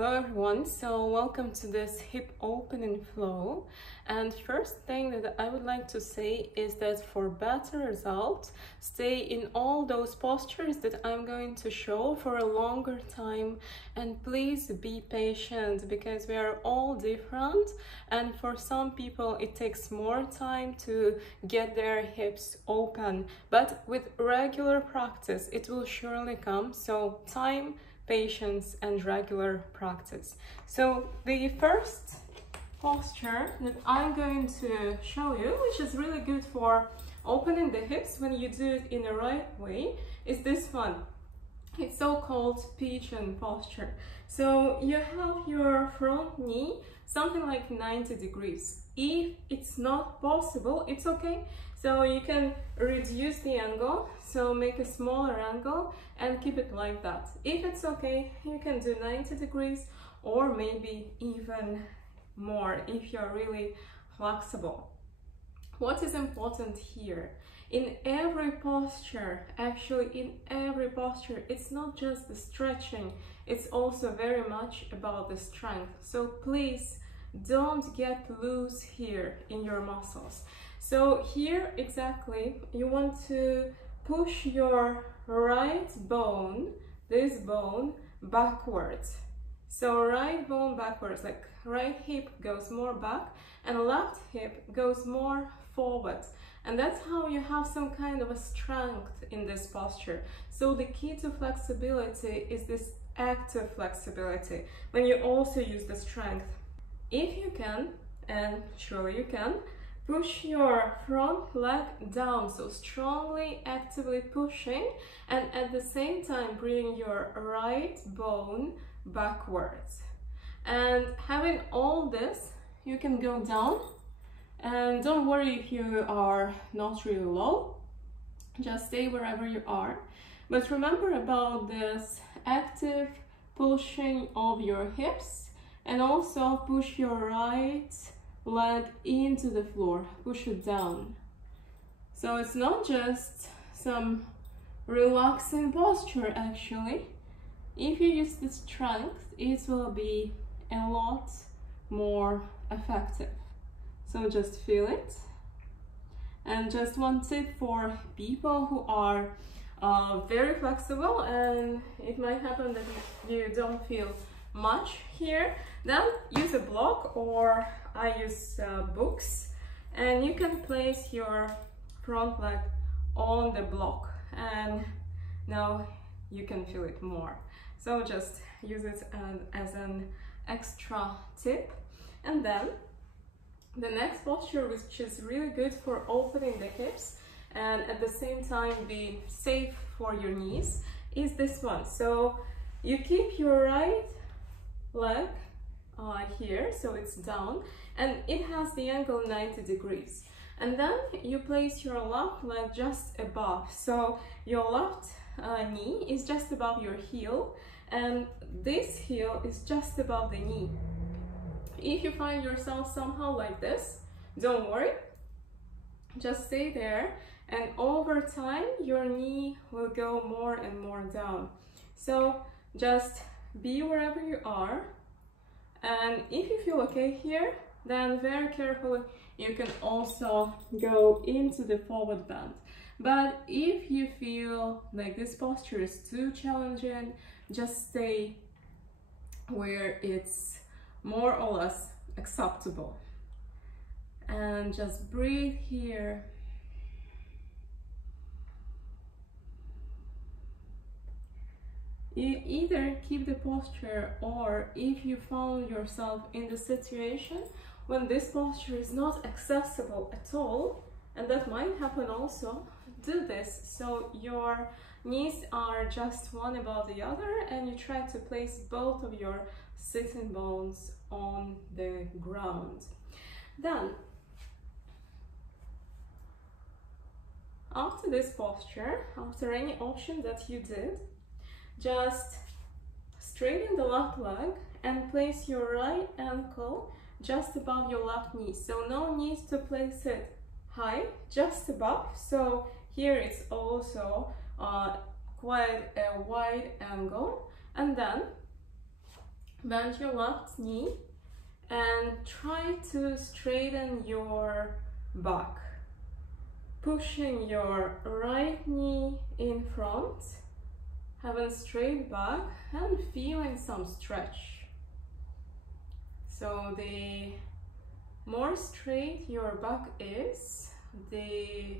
Hello everyone, so welcome to this hip opening flow. And first thing that I would like to say is that for better results, stay in all those postures that I'm going to show for a longer time, and please be patient because we are all different, and for some people it takes more time to get their hips open, but with regular practice it will surely come. So time, patience and regular practice. So the first posture that I'm going to show you, which is really good for opening the hips when you do it in the right way, is this one. It's so-called pigeon posture. So you have your front knee something like 90 degrees. If it's not possible, it's okay. So you can reduce the angle, so make a smaller angle and keep it like that. If it's okay, you can do 90 degrees or maybe even more if you're really flexible. What is important here? In every posture, actually in every posture, it's not just the stretching, it's also very much about the strength. So please don't get loose here in your muscles. So here exactly, you want to push your right bone, this bone, backwards. So right bone backwards, like right hip goes more back and left hip goes more forward. And that's how you have some kind of a strength in this posture. So the key to flexibility is this active flexibility, when you also use the strength. If you can, and surely you can, push your front leg down, so strongly, actively pushing, and at the same time bring your right bone backwards. And having all this, you can go down, and don't worry if you are not really low, just stay wherever you are. But remember about this active pushing of your hips, and also push your right leg into the floor, push it down. So it's not just some relaxing posture actually. If you use the strength, it will be a lot more effective. So just feel it. And just one tip for people who are very flexible, and it might happen that you don't feel much here, then use a block, or I use books, and you can place your front leg on the block, and now you can feel it more. So just use it as an extra tip. And then the next posture, which is really good for opening the hips and at the same time be safe for your knees, is this one. So you keep your right leg here, so it's down, and it has the angle 90 degrees. And then you place your left leg just above, so your left knee is just above your heel, and this heel is just above the knee. If you find yourself somehow like this, don't worry, just stay there, and over time your knee will go more and more down. So just be wherever you are, and if you feel okay here, then very carefully you can also go into the forward bend. But if you feel like this posture is too challenging, just stay where it's more or less acceptable, and just breathe here. You either keep the posture, or if you found yourself in the situation when this posture is not accessible at all, and that might happen also, do this. So your knees are just one above the other, and you try to place both of your sitting bones on the ground. Then, after this posture, after any option that you did, just straighten the left leg and place your right ankle just above your left knee. So no need to place it high, just above. So here it's also quite a wide angle. And then Bend your left knee and try to straighten your back, pushing your right knee in front, having straight back and feeling some stretch. So the more straight your back is, the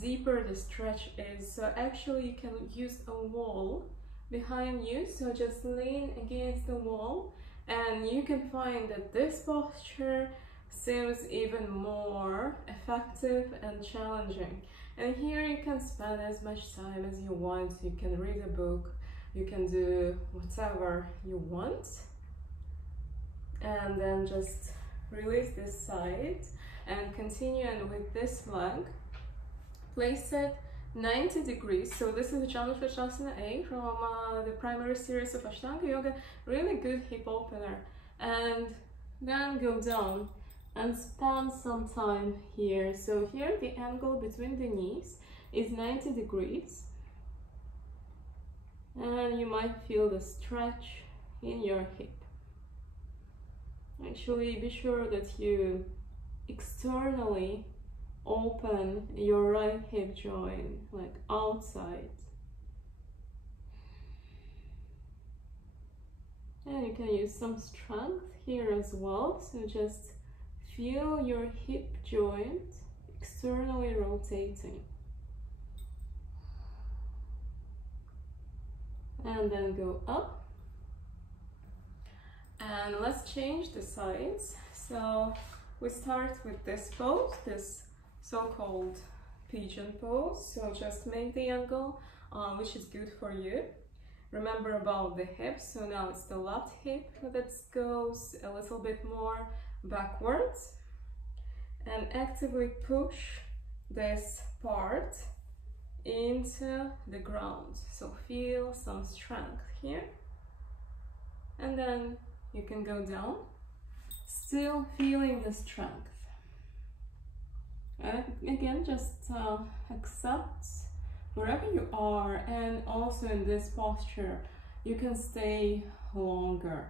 deeper the stretch is. So actually you can use a wall behind you, so just lean against the wall, and you can find that this posture seems even more effective and challenging. And here you can spend as much time as you want. You can read a book, you can do whatever you want, and then just release this side and continue. And with this leg, place it 90 degrees. So this is Janushirshasana A from the primary series of Ashtanga Yoga. Really good hip opener. And then go down and spend some time here. So here the angle between the knees is 90 degrees. And you might feel the stretch in your hip. Actually, be sure that you externally open your right hip joint, like outside. And you can use some strength here as well. So just feel your hip joint externally rotating. And then go up. And let's change the sides. So we start with this pose, this so-called pigeon pose. So just make the angle which is good for you. Remember about the hips. So now it's the left hip that goes a little bit more backwards, and actively push this part into the ground. So feel some strength here, and then you can go down, still feeling the strength. And again, just accept wherever you are, and also in this posture you can stay longer.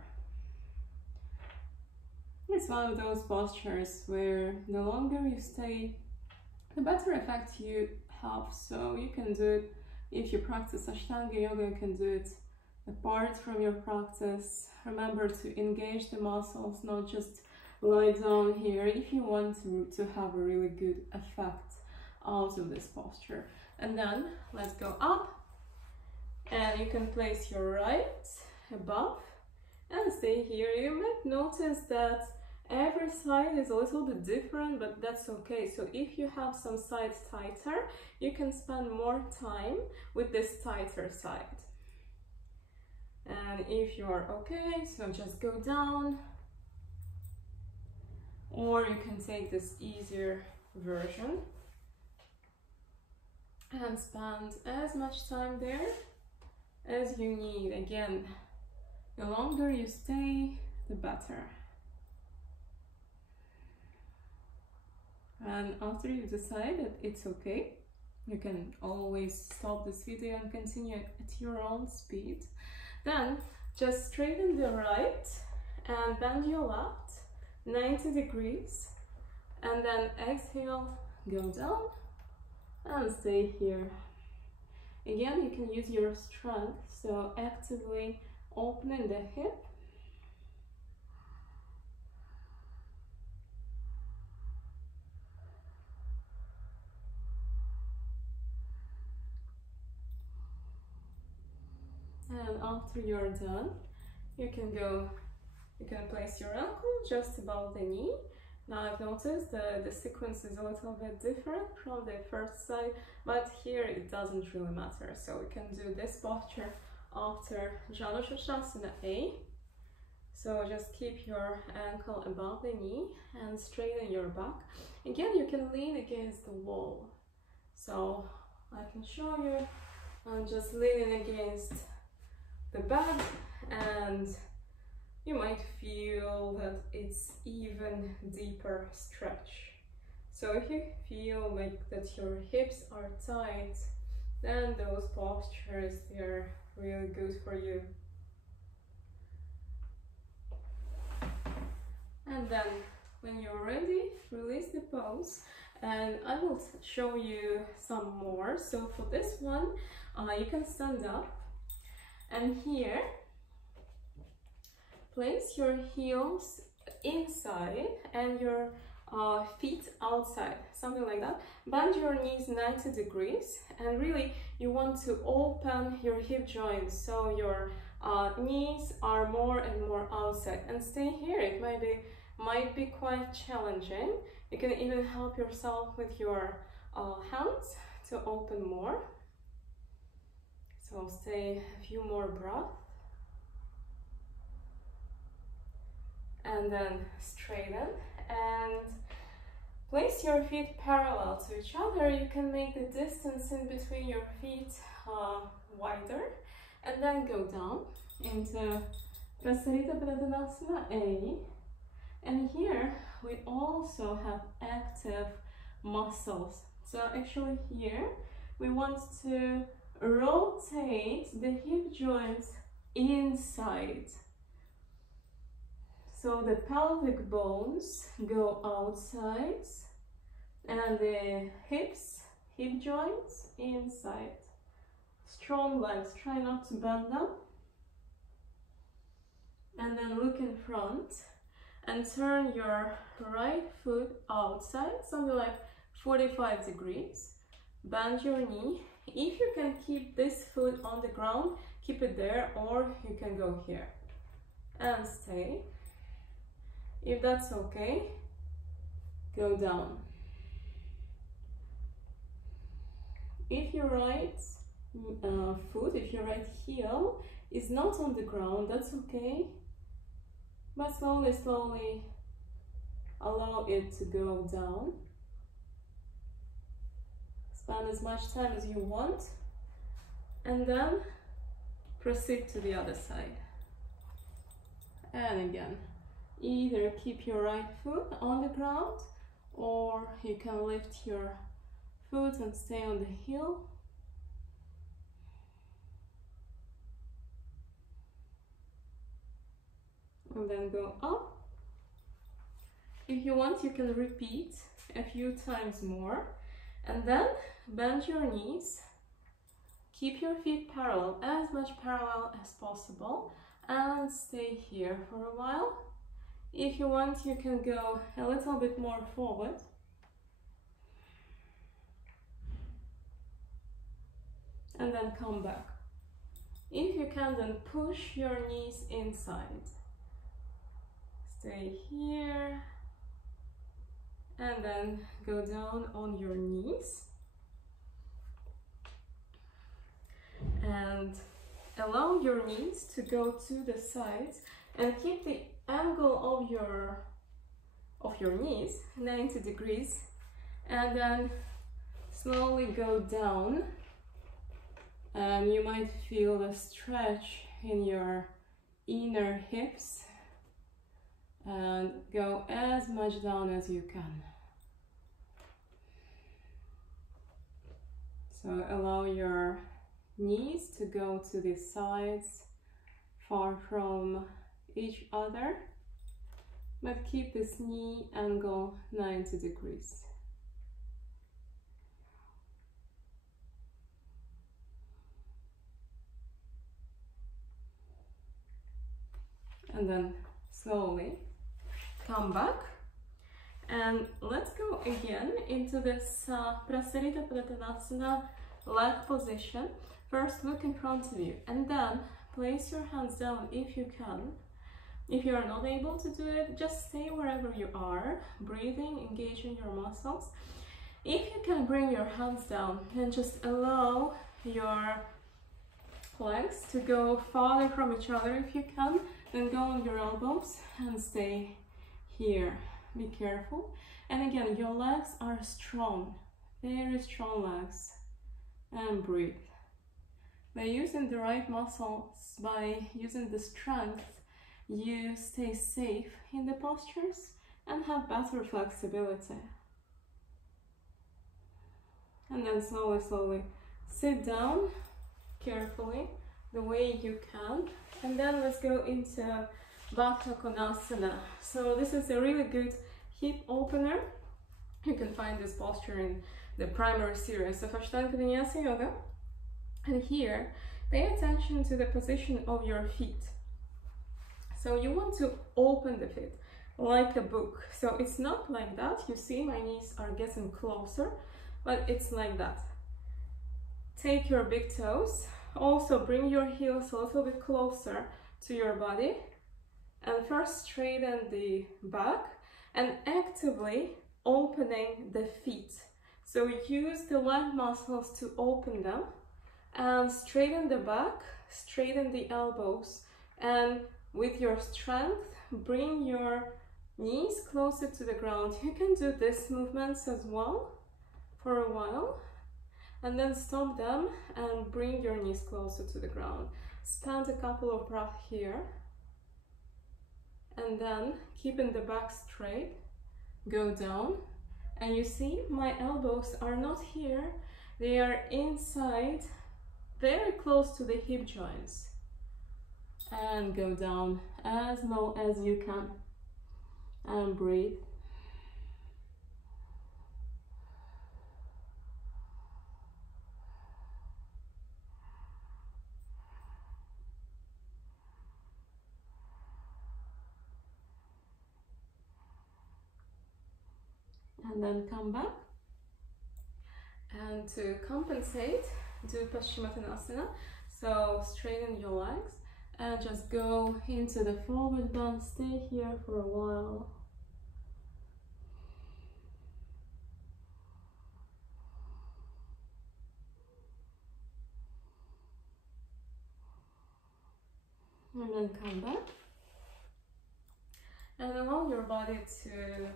It's one of those postures where the longer you stay, the better effect you have. So you can do it if you practice Ashtanga Yoga, you can do it apart from your practice. Remember to engage the muscles, not just lie down here, if you want to have a really good effect out of this posture. And then let's go up, and you can place your right above and stay here. You might notice that every side is a little bit different, but that's okay. So if you have some sides tighter, you can spend more time with this tighter side. And if you are okay, so just go down, or you can take this easier version and spend as much time there as you need. Again, the longer you stay, the better. And after you decide that it's okay, you can always stop this video and continue at your own speed. Then just straighten the right and bend your left 90 degrees, and then exhale, go down and stay here. Again, you can use your strength, so actively opening the hip. And after you're done, you can place your ankle just above the knee. Now I've noticed the sequence is a little bit different from the first side, but here it doesn't really matter. So we can do this posture after Janushirshasana A. So just keep your ankle above the knee and straighten your back. Again, you can lean against the wall. So I can show you. I'm just leaning against the bed, and you might feel that it's even deeper stretch. So if you feel like that your hips are tight, then those postures, they're really good for you. then when you're ready, release the pose, and I will show you some more. So for this one, you can stand up, and here place your heels inside and your feet outside, something like that. Bend your knees 90 degrees, and really you want to open your hip joints so your knees are more and more outside, and stay here. It might be quite challenging. You can even help yourself with your hands to open more. So stay a few more breaths, and then straighten and place your feet parallel to each other. You can make the distance in between your feet wider, and then go down into Prasarita Padottanasana A. And here we also have active muscles. So actually here we want to rotate the hip joints inside. So the pelvic bones go outside and the hip joints inside. Strong legs, try not to bend them. And then look in front and turn your right foot outside, something like 45 degrees. Bend your knee. If you can keep this foot on the ground, keep it there, or you can go here and stay. If that's okay, go down. If your right foot, if your right heel is not on the ground, that's okay. But slowly, slowly allow it to go down. Spend as much time as you want, and then proceed to the other side. And again, either keep your right foot on the ground, or you can lift your foot and stay on the heel. And then go up. If you want, you can repeat a few times more, and then bend your knees. Keep your feet parallel, as much parallel as possible, and stay here for a while. If you want, you can go a little bit more forward. And then come back. If you can, then push your knees inside. Stay here. And then go down on your knees. And allow your knees to go to the sides, and keep the angle of your knees 90 degrees, and then slowly go down, and you might feel a stretch in your inner hips, and go as much down as you can. So allow your knees to go to the sides, far from each other, but keep this knee angle 90 degrees. And then slowly come back, and let's go again into this Prasarita Padottanasana leg position. First, look in front of you, and then place your hands down if you can. If you are not able to do it, just stay wherever you are, breathing, engaging your muscles. If you can bring your hands down, then just allow your legs to go farther from each other if you can. Then go on your elbows and stay here. Be careful. And again, your legs are strong, very strong legs. And breathe. By using the right muscles, by using the strength, you stay safe in the postures and have better flexibility. And then slowly, slowly sit down carefully, the way you can. And then let's go into Baddha Konasana. So this is a really good hip opener. You can find this posture in the primary series of Ashtanga Vinyasa Yoga. And here, pay attention to the position of your feet. So you want to open the feet like a book. So it's not like that. You see my knees are getting closer, but it's like that. Take your big toes. Also bring your heels a little bit closer to your body. And first straighten the back and actively opening the feet. So use the leg muscles to open them and straighten the back, straighten the elbows, and with your strength, bring your knees closer to the ground. You can do these movements as well for a while, and then stop them and bring your knees closer to the ground. Spend a couple of breaths here, and then keeping the back straight, go down. And you see my elbows are not here, they are inside, very close to the hip joints. And go down as low as you can and breathe. And then come back. And to compensate, do Paschimottanasana. So straighten your legs and just go into the forward bend. Stay here for a while. And then come back. And allow your body to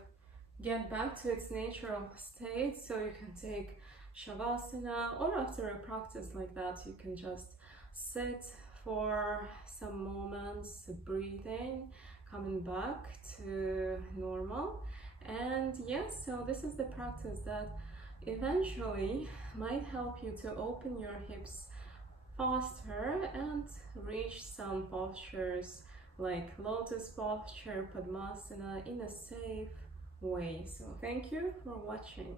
get back to its natural state. So you can take Shavasana, or after a practice like that, you can just sit for some moments, breathing, coming back to normal. And yes, so this is the practice that eventually might help you to open your hips faster and reach some postures like lotus posture, Padmasana in a safe way. So thank you for watching.